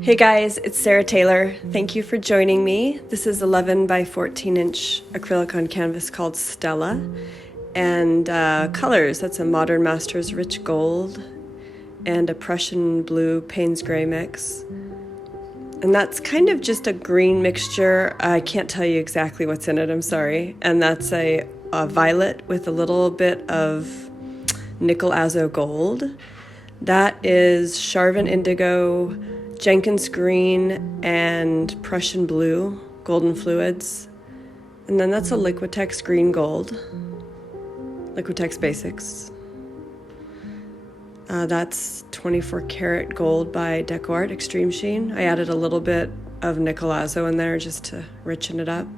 Hey guys, it's Sarah Taylor. Thank you for joining me. This is 11 by 14 inch acrylic on canvas called Stella. And colors, that's a Modern Masters rich gold and a Prussian blue Payne's gray mix. And that's kind of just a green mixture. I can't tell you exactly what's in it, I'm sorry. And that's a violet with a little bit of nickel azo gold. That is Charvin indigo, Jenkins green, and Prussian blue, golden fluids. And then that's a Liquatex green gold, Liquatex Basics. That's 24 karat gold by DecoArt Extreme Sheen. I added a little bit of nickel azo in there just to richen it up.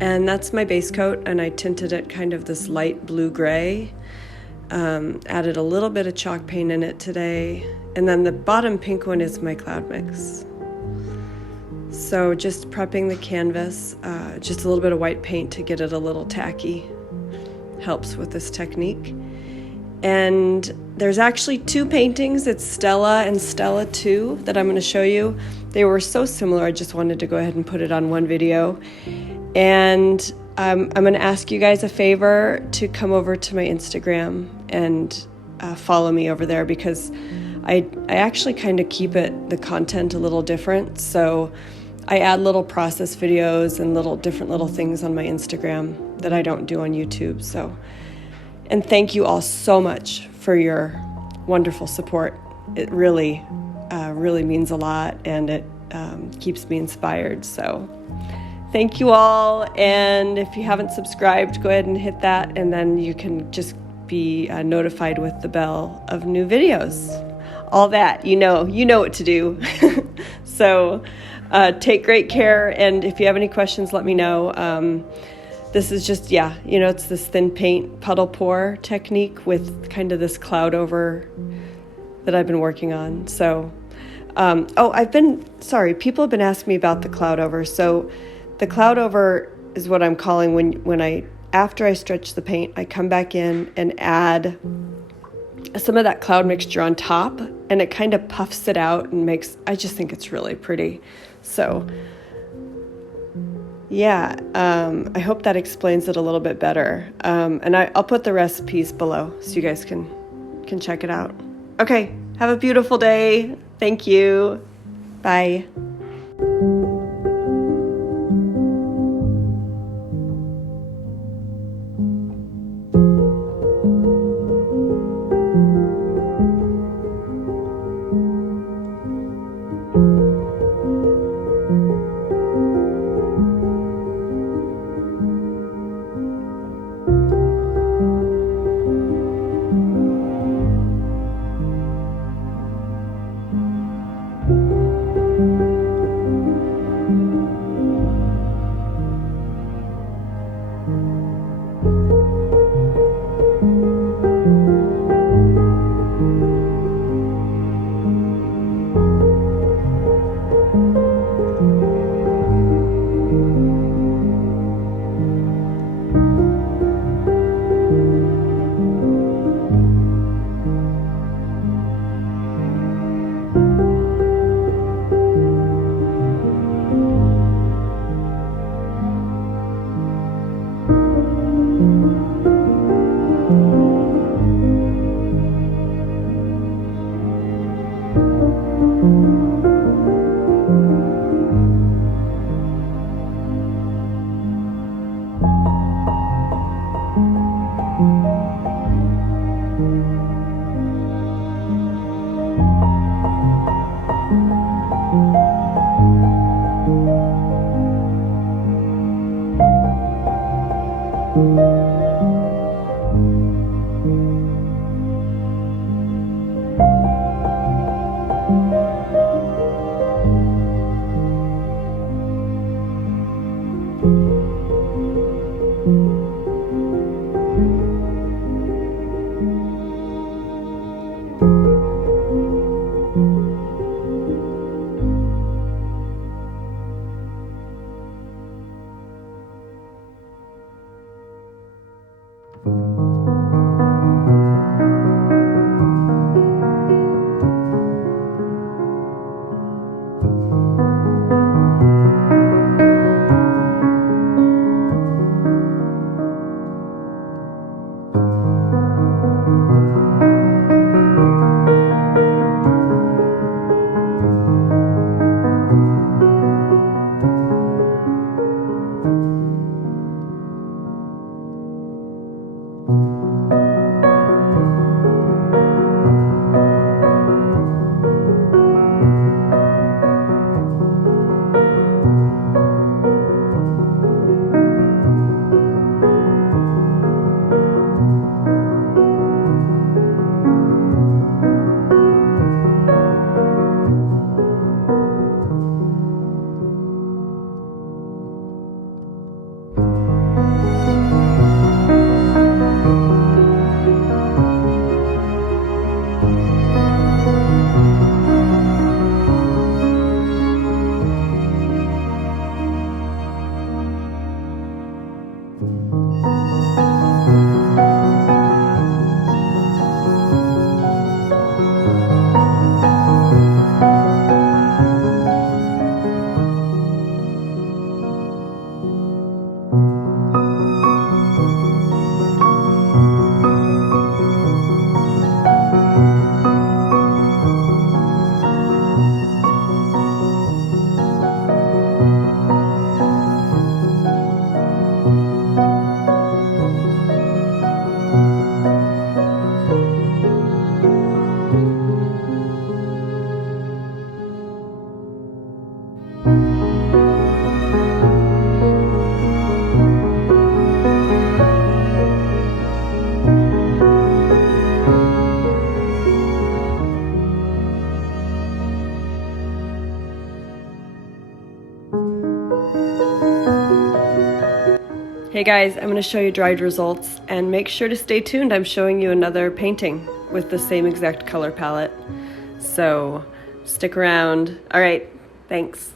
And that's my base coat, and I tinted it kind of this light blue-gray. Added a little bit of chalk paint in it today. And then the bottom pink one is my cloud mix. So just prepping the canvas, just a little bit of white paint to get it a little tacky. Helps with this technique. And there's actually two paintings. It's Stella and Stella 2 that I'm going to show you. They were so similar, I just wanted to go ahead and put it on one video. And I'm going to ask you guys a favor to come over to my Instagram and follow me over there, because I actually kind of keep the content a little different. So I add little process videos and different little things on my Instagram that I don't do on YouTube. And thank you all so much for your wonderful support. It really means a lot, and it keeps me inspired. So thank you all. And if you haven't subscribed, go ahead and hit that, and then you can just be notified with the bell of new videos. All that, you know what to do. So take great care. And if you have any questions, let me know. This is just, it's this thin paint puddle pour technique with kind of this cloud over that I've been working on. So, people have been asking me about the cloud over. So the cloud over is what I'm calling after I stretch the paint, I come back in and add some of that cloud mixture on top, and it kind of puffs it out and I just think it's really pretty. So yeah, I hope that explains it a little bit better. And I'll put the recipes below so you guys can check it out. Okay, have a beautiful day. Thank you. Bye. Hey guys, I'm going to show you dried results, and make sure to stay tuned. I'm showing you another painting with the same exact color palette. So stick around. All right, thanks.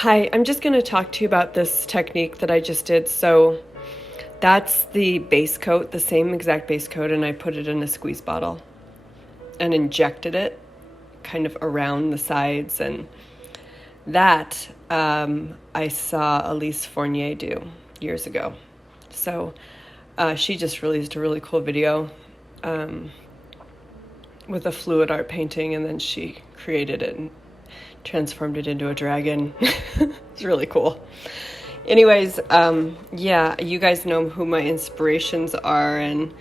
Hi, I'm just going to talk to you about this technique that I just did. So that's the base coat, the same exact base coat, and I put it in a squeeze bottle and injected it kind of around the sides. And that I saw Elise Fournier do years ago. So she just released a really cool video with a fluid art painting, and then she created it and transformed it into a dragon. It's really cool. Anyways, yeah, you guys know who my inspirations are, and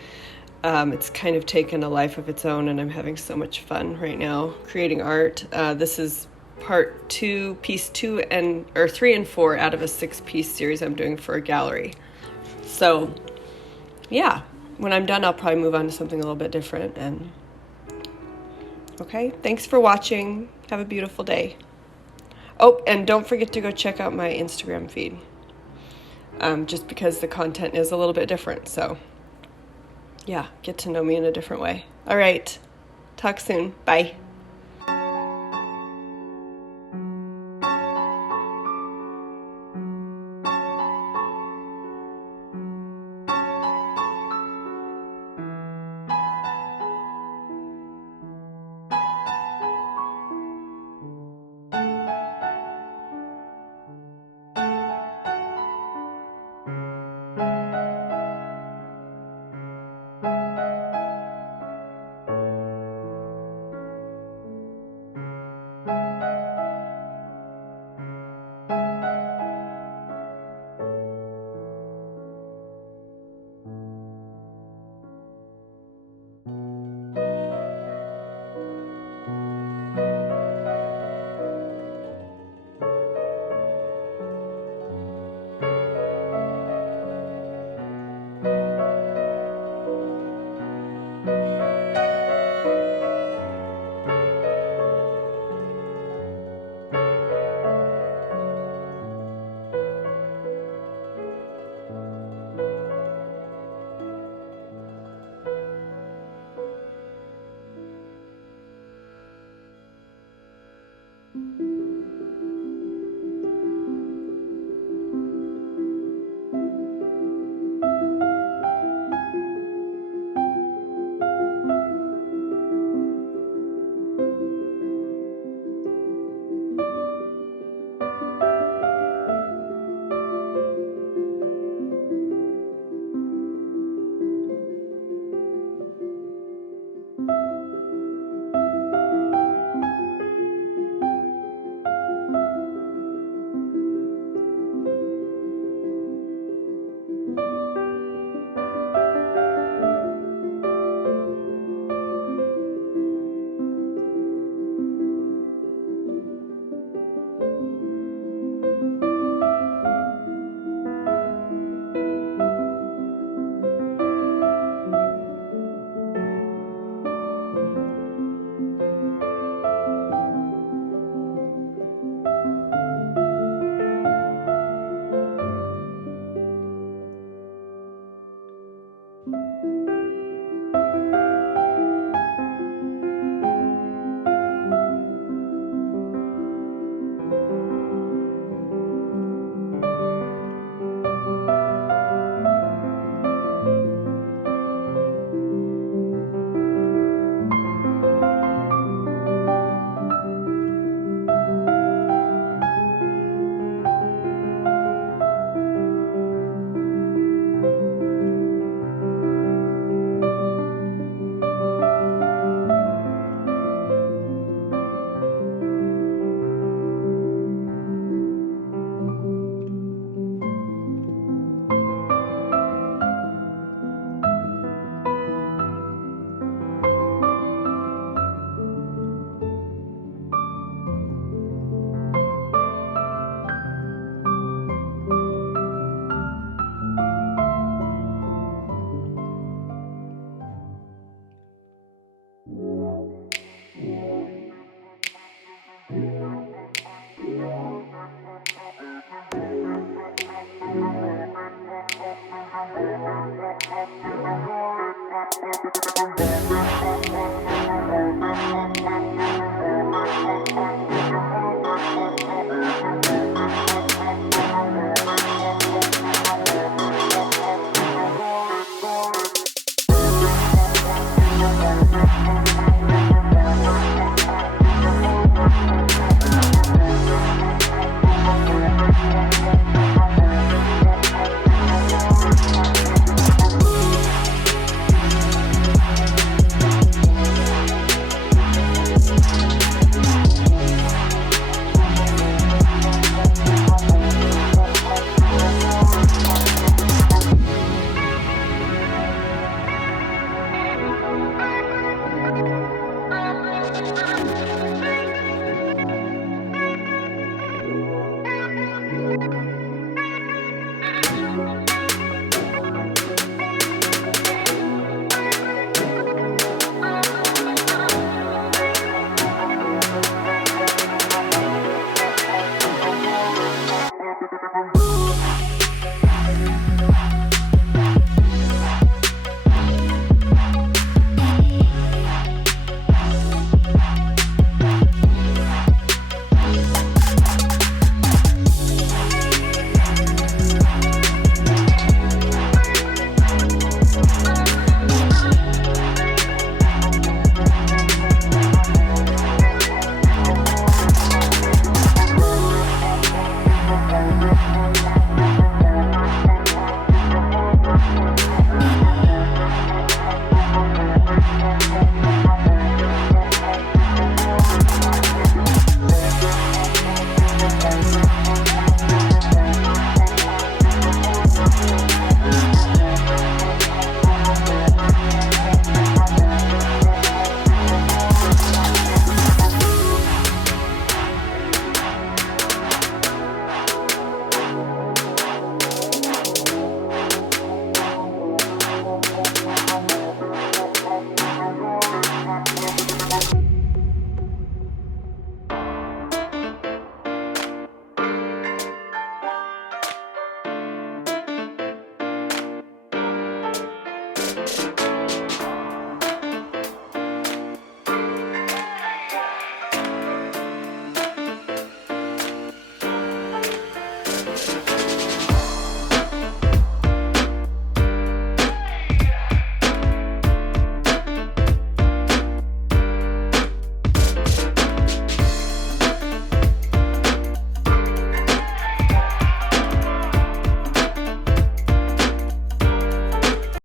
it's kind of taken a life of its own, and I'm having so much fun right now creating art. This is part 2, piece 2 or 3 and 4 out of a 6-piece series I'm doing for a gallery. So yeah, when I'm done, I'll probably move on to something a little bit different. And okay, thanks for watching. Have a beautiful day. Oh, and don't forget to go check out my Instagram feed, just because the content is a little bit different. So yeah, get to know me in a different way. All right, talk soon. Bye.